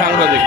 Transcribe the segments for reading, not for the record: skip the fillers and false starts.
সাংবাদিক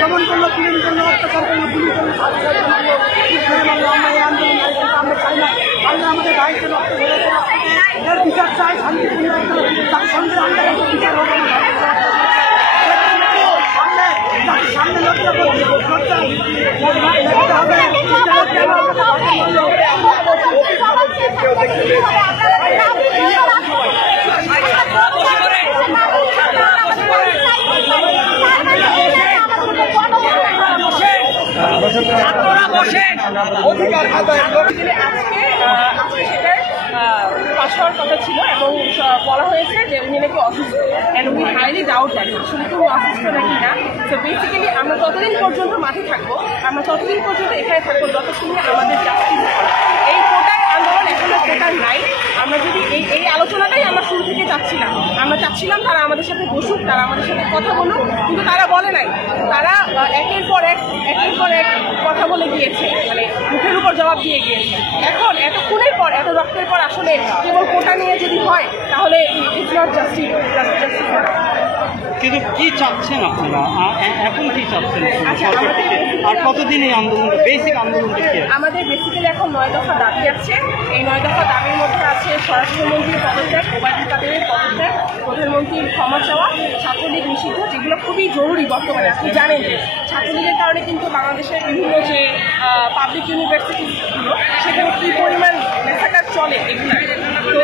দমন করলো, পীড়ন করলো, অত্যাচার করলো, গুলি করলো, আমরা চাই না। আমরা আমাদের ভাইকে রক্ত ধরেছে, এর বিচার চাই, শান্তিপূর্ণ তার সঙ্গে আন্দোলন বিচার হবে সামনে লক্ষ্য পাশ হওয়ার কথা ছিল এবং বলা হয়েছে যে উনি নাকি অসুস্থ and we highly doubt that আসলে তো অসুস্থ নাকি না। সো বেসিক্যালি আমরা ততদিন পর্যন্ত মাঠে থাকবো, আমরা ততদিন পর্যন্ত এখানে থাকবো যতক্ষণ আমাদের জাস্টিস হয়। এই কোটার আন্দোলন এখনো কোটার নাই। আমরা যদি এই আলোচনাটাই আমরা শুরু থেকে চাচ্ছিলাম, আমরা চাচ্ছিলাম তারা আমাদের সাথে বসুক, তারা আমাদের সাথে কথা বলুক, কিন্তু তারা বলে নাই। তারা একের পর এক কথা বলে গিয়েছে, মানে মুখের উপর জবাব দিয়ে গিয়েছে। এখন এত খুনের পর, এত রক্তের পর আসলে কেবল কোটা নিয়ে যদি হয় ইজ নট জাস্টিফাইড। কিন্তু কি চাচ্ছেন আপনারা এখন কি চাচ্ছেন আচ্ছা, সরকার থেকে? আর কতদিন এই আন্দোলনটা বেসিক আন্দোলনটা কি? আমাদের বেসিক্যালি এখন 9 দফা দাবি আছে। এই 9 দফা দাবির মধ্যে আছে স্বরাষ্ট্রমন্ত্রীর পদত্যাগ, ওবায়দুল কাদেরের পদত্যাগ, প্রধানমন্ত্রীর ক্ষমা চাওয়া, ছাত্রলীগ নিষিদ্ধ, যেগুলো খুবই জরুরি বর্তমানে। আপনি জানেন যে ছাত্রলীগের কারণে কিন্তু বাংলাদেশের বিভিন্ন যে পাবলিক ইউনিভার্সিটিগুলো সেখানে কী পরিমাণ মেসাকার চলে এগুলো। তো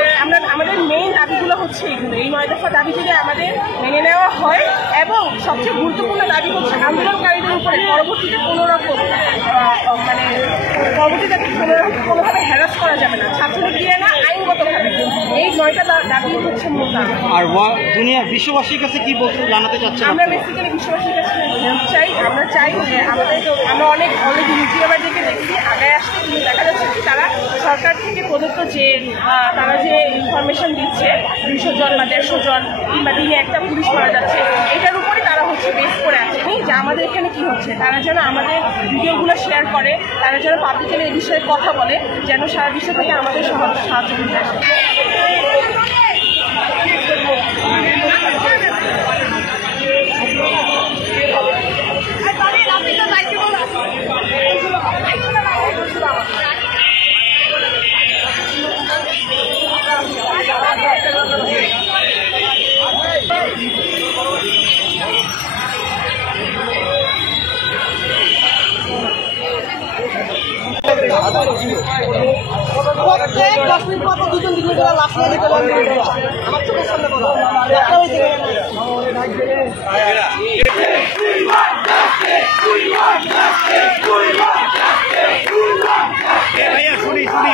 আমাদের মেইন দাবিগুলো হচ্ছে এগুলো। এই 9 দফা দাবি যদি আমাদের মেনে নেওয়া হয়, এবং সবচেয়ে গুরুত্বপূর্ণ দাবি হচ্ছে আন্দোলনকারীদের উপরে পরবর্তীতে পরবর্তীতে কোনোভাবে হ্যারাস করা যাবে না, ছাত্রলীগ দিয়ে না, আইনগতভাবে। এই 9টা দাবি হচ্ছে মূল দাবি। আর বিশ্ববাসীর কাছে কি বলতে জানাতে চাচ্ছেন? আমরা বেসিক্যালি বিশ্ববাসীর কাছে হেল্প চাই। আমরা চাই যে আমরা অলরেডি ইউটিউবারদেরকে দেখছি আগায় আসতে, কিন্তু দেখা যাচ্ছে কি তারা সরকার থেকে প্রদত্ত যে তারা যে ইনফরমেশন দিচ্ছে 200 জন বা 150 জন কিংবা দিনে একটা পুলিশ মারা যাচ্ছে, এটার উপরে তারা বেস করে আছে যে আমাদের এখানে কি হচ্ছে। তারা যেন আমাদের ভিডিওগুলো শেয়ার করে, তারা যেন পাবলিকলি এই বিষয়ে কথা বলে, যেন সারা বিশ্ব থেকে আমাদের সাহায্য করতে আসে। প্রত্যেক 10 মিনিট পর 2 জন লাশ নিয়ে দিতে পারবে আমার চোখের সামনে বলো শুনি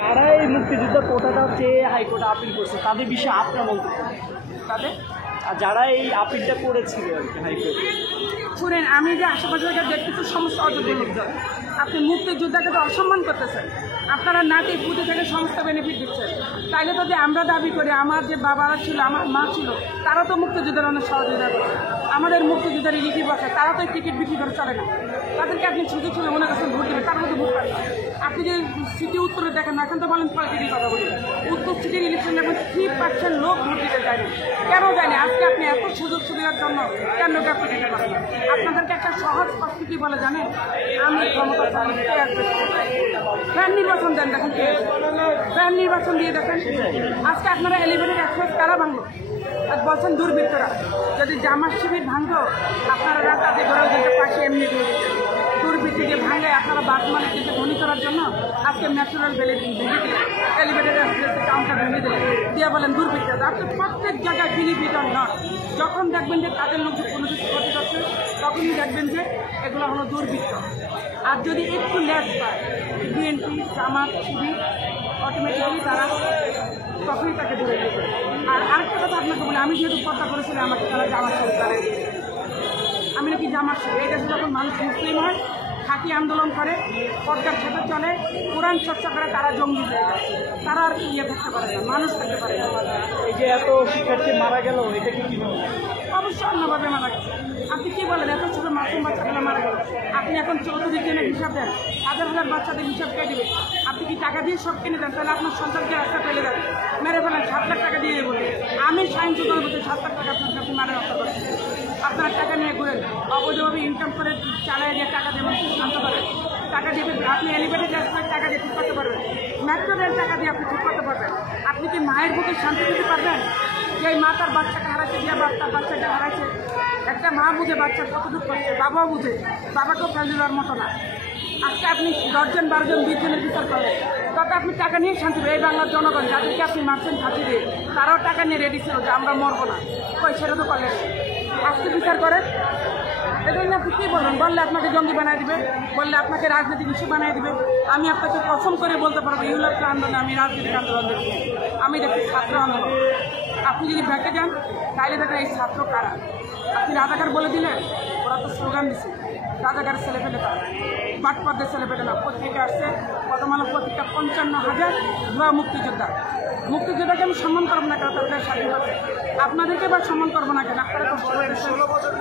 যারা এই মুক্তিযুদ্ধের কোটাটা চেয়ে হাইকোর্টে আপিল করছে তাদের বিষয়ে আপনার মন্তব্য তাদের, আর যারা এই আপিলটা করেছিল আর কি হাইকোর্টে? শুনেন, আমি যে আশেপাশে দেখতেছি সমস্ত অযোগ্য লোকজন। আপনি মুক্তিযোদ্ধাকে তো অসম্মান করতেছেন, আপনারা নাতি পুঁতে থেকে সমস্ত বেনিফিট দিচ্ছেন। তাইলে তো যে আমরা দাবি করি, আমার যে বাবারা ছিল, আমার মা ছিল, তারা তো মুক্তিযুদ্ধের অনেক সহযোগিতা করছে। আমাদের মুক্তিযোদ্ধা রিলিফি বসে, তারা তো টিকিট বিক্রি করে চলে না। তাদেরকে আপনি সুযোগ সুযোগ মনে করছেন ভোট দেবেন, তার মধ্যে ভোট পাবেন। আপনি যদি সিটি উত্তরে দেখেন না, এখন তো বলেন পলিটিক্যাল কথা বলি, উত্তর সিটির ইলেকশন এখন 3% লোক ভোট দিতে যায় না। কেন যায় না? আজকে আপনি এত সুযোগ সুবিধার জন্য কেন আপনি দিতে পারেন? আপনাদেরকে একটা সহজ প্রশ্ন কি বলে জানেন? আমি ক্ষমতা চালাতে আসবে, ফ্যান নির্বাচন দেন, দেখেন কে ফ্যান নির্বাচন দিয়ে দেখেন। আজকে আপনারা এলিভেটেড অ্যাক্সেস কারা ভাঙলো? আর বলছেন দুর্বৃত্তরা। যদি জামাত শিবির ভাঙতো আপনারা তাদের ঘরের পাশে এমনি দিয়ে দিতেন। দুর্বৃত্তিকে ভাঙলে আপনারা বাদ মালিককে ধনী করার জন্য আজকে ন্যাচুরাল ভেঙে দিলেন, এলিভেটেড অ্যাক্সেসের কাউন্টার ভেঙে দিলেন, দিয়ে বলেন দুর্বৃত্ত। আপনি প্রত্যেক জায়গায় বিলিবিদন নন। যখন দেখবেন যে তাদের লোক কোনো কিছু ক্ষতি করছে, তখনই দেখবেন যে এগুলো হলো দুর্বৃত্ত। আর যদি একটু লেস পায় বিএনপি, জামাত, শিবির, অটোমেটিক্যালি তারা তখনই তাকে ধরে দেবে। আর আরেকটা কথা আপনাকে বলি, আমি যেহেতু পর্দা করেছিলাম আমাকে তারা জামাত শিবির তারাই দিয়েছে। আমি নাকি জামাত শিবির। এই দেশে যখন মানুষ মুসলিম হয়, খাঁটি আন্দোলন করে, পর্দার সাথে চলে, কোরআন চর্চা করে, তারা জঙ্গি হয়ে যায়। তারা আর ইয়ে থাকতে পারে না, মানুষ থাকতে পারে না। এই যে এত শিক্ষার্থী মারা গেল, এটা কি কীভাবে? অবশ্যই অন্যভাবে মারা গেছে। আপনি কি বলেন? এত ছোটো মাসুম বাচ্চাগুলো মারা গেল। আপনি এখন চৌধুরী ট্রেনের হিসাব দেন, হাজার হাজার বাচ্চাদের হিসাব কে দেবে? আপনি কি টাকা দিয়ে সব কিনে দেন? তাহলে আপনার সন্তানকে রাস্তা ফেলে দেন, মেরে ফেলেন, 7 লাখ টাকা দিয়ে বলে। আমি সাইন চৌধুরীর মধ্যে 7 লাখ টাকা আপনার কাছে মারে রক্ষা করেন। আপনার টাকা নিয়ে ঘুরেন, অবৈধভাবে ইনকাম করে চালায় দিয়ে টাকা দিয়ে মানুষ আনতে পারেন। টাকা দিয়ে আপনি এলিভেটেড রাস্তায় টাকা দিয়ে ঠিক করতে পারবেন, মেট্রো রেল টাকা দিয়ে আপনি ঠিক করতে পারবেন। আপনি কি মায়ের বুকে শান্তি দিতে পারবেন? যে মা তার বাচ্চাকে হারাচ্ছে, যে তার বাচ্চাকে হারাচ্ছে। একটা মা বুঝে বাচ্চার কত দুঃখ করছে, বাবাও বুঝে, বাবাকেও ফেলে দেওয়ার মতো না। আজকে আপনি 10 জন 12 জন 20 জনের বিচার করলেন, তত আপনি টাকা নিয়ে শান্তি পাবেন। এই বাংলার জনগণ যাদেরকে আপনি মারছেন ফাঁসি দিয়ে, তারাও টাকা নিয়ে রেডি ছিল যে আমরা মরবো না। কই সেটা তো করলেন। আজকে বিচার করেন। এটা আপনি কী বলবেন? বললে আপনাকে জঙ্গি বানিয়ে দিবে, বললে আপনাকে রাজনৈতিক ইস্যু বানিয়ে দিবে। আমি আপনাকে কসম করে বলতে পারবো, ইউলাপ্ট আন্দোলন আমি রাজনৈতিক আন্দোলন দেখি, আমি দেখি ছাত্র আন্দোলন। আপনি যদি ব্যাকে যান তাহলে দেখেন এই ছাত্র কারা। আপনি রাজাকার বলে দিলেন, ওরা তো স্লোগান দিচ্ছে রাজাকারের ছেলে পেলে তারা, বাটপারদের ছেলে পেলে না। পত্রিকা আসছে, প্রথম আলো পত্রিকা 55,000 ভুয়া মুক্তিযোদ্ধা। মুক্তিযোদ্ধাকে আমি সম্মান করবো না কেন? তাদের স্বাধীনতা। আপনাদেরকে বা সম্মান করবো না কেন? আপনারা তো 16 বছর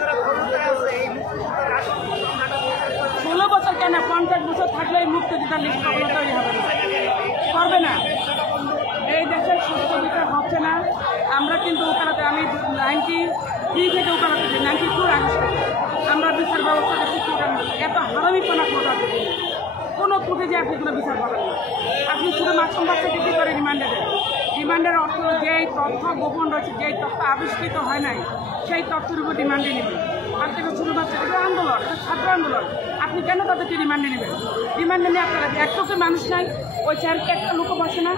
কেন, 50 বছর থাকলে এই মুক্তিযোদ্ধার লিস্ট কখনো তৈরি হবে না, করবে না। এই দেশের সুস্থ বিচার হচ্ছে না। আমরা কিন্তু ওকালাতে, আমি 93 থেকে ওকালাতে, 92 আগে আমরা বিচার ব্যবস্থা দেখছি। এত হারামিপনা কোটা কোনো কোর্টে যে আপনি কোনো বিচার পাবেন না। আপনি শুধু মাসুম বাচ্চাকে কী করে রিমান্ডে দেন? রিমান্ডের অর্থ যেই তথ্য গোপন রয়েছে, যেই তথ্য আবিষ্কৃত হয় নাই, সেই তথ্যের উপর রিমান্ডে নেবেন। আর থেকে শুরু হচ্ছে এটা আন্দোলন, এটা ছাত্র আন্দোলন। আপনি কেন তাদেরকে রিমান্ডে নেবেন? রিমান্ডে নিয়ে আপনারা একটাকে মানুষ নাই, ওই চেয়ারকে একটা লোকও বসে না।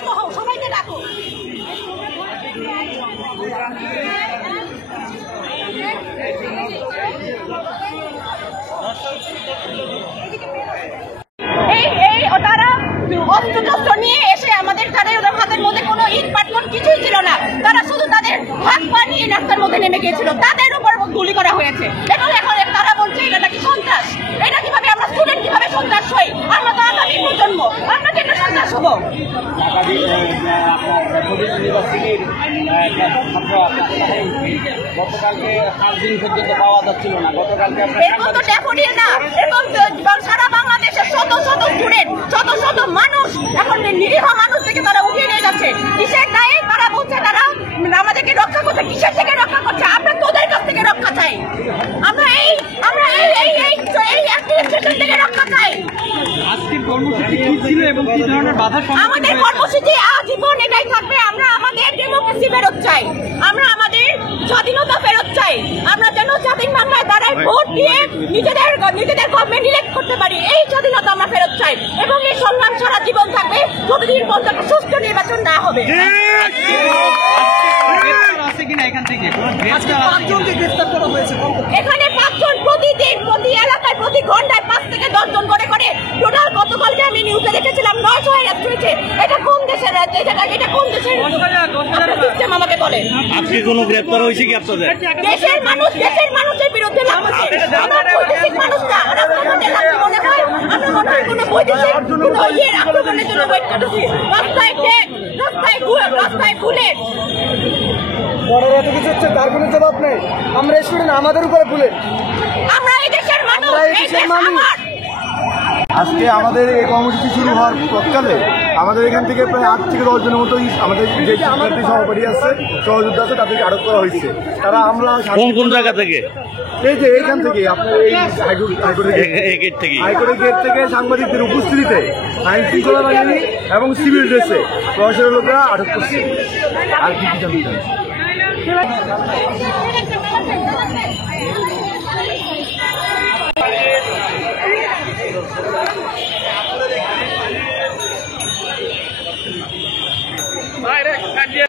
এখন সবাইকে ডাকো। তারা অস্ত্র নিয়ে এসে আমাদের, তাদের হাতের মধ্যে কোনো ইট পাটকন কিছুই ছিল না। তারা শুধু তাদের হাত পা নিয়ে রাস্তার মধ্যে নেমে গিয়েছিল, তাদের উপর গুলি করা হয়েছে। এবং এখন তারা বলছে এটা নাকি সন্ত্রাস। এটা কিভাবে আমরা স্টুডেন্ট কিভাবে সন্ত্রাস হই? আমরা তো আগামী প্রজন্ম, আমরা কেন সন্ত্রাস হবো? গতকালকে 5 দিন পর্যন্ত পাওয়া যাচ্ছিল না। গতকালকে এরকম তো ড্যাফোডিল না, এবং সারা বাংলাদেশের শত শত স্টুডেন্ট, শত শত মানুষ এখন নিরীহ মানুষ থেকে তারা উঠিয়ে নিয়ে যাচ্ছে। কিসের দায়ে তারা বলছে তারা আমাদেরকে রক্ষা করছে? কিসের থেকে রক্ষা করছে? আমরা তোদের কাছ থেকে রক্ষা চাই। আমরা এই থেকে রক্ষা চাই। আজকের কর্মসূচি কি ছিল এবং কি ধরনের বাধা? আমাদের কর্মসূচি আজীবন এটাই থাকবে। আমরা আমাদের ডেমোক্রেসি ফেরত চাই, আমরা আমাদের স্বাধীনতা ফেরত চাই। আমরা যেন স্বাধীন বাংলায় আমরা ভোট দিয়ে নিজেদের গভর্নমেন্ট ইলেক্ট করতে পারি। এই স্বাধীনতা আমরা ফেরত চাই এবং এই সংগ্রাম সারা জীবন থাকবে যতদিন পর্যন্ত সুষ্ঠু নির্বাচন না হবে। আছে কিনা এখান থেকে কোনো এখানে 5 জন প্রতিদিন প্রতি এলাকায় প্রতি ঘন্টায় 5 থেকে 10 জন করে টোটাল গতকালকে আমি নিউজে দেখেছিলাম 900 অ্যারেস্ট হয়েছে। এটা কোন দেশের এটা কোন দেশের সিস্টেম আমাকে বলে। আজকে কোনো গ্রেফতার হয়েছে কি আপনাদের? দেশের মানুষের বিরুদ্ধে লাগছে। আমরা বৈদেশিক মানুষ না, রাস্তাঘাটে লাগছে মনে হয় আমরা মনে হয় কোনো বৈদেশিক কোনো ইয়ের আক্রমণের জন্য ওয়েট করতেছি। রাস্তায় ট্যাগ, রাস্তায় বুলেট। বড় এত কিছু হচ্ছে তার কোনো জবাব নেই। আমরা স্টুডেন্ট, আমাদের উপরে বুলেট। আমরা এই দেশের মানুষ, এই দেশ আমার। আজকে আমাদের এই কর্মসূচি শুরু হওয়ার তৎকালে আমাদের এখান থেকে প্রায় 8 থেকে 10 জনের মতো আমাদের যে শিক্ষার্থী সহপাঠী আছে, সহযোদ্ধা আছে, তাদেরকে আটক করা হয়েছে। তারা আমরা কোন জায়গা থেকে? এই যে এইখান থেকে আপনার এই হাইকোর্টের গেট থেকে সাংবাদিকদের উপস্থিতিতে আইন শৃঙ্খলা বাহিনী এবং সিভিল ড্রেসে প্রশাসনের লোকেরা আটক করছে। আর কি কি জানতে চান? বাইরে কাটিয়ে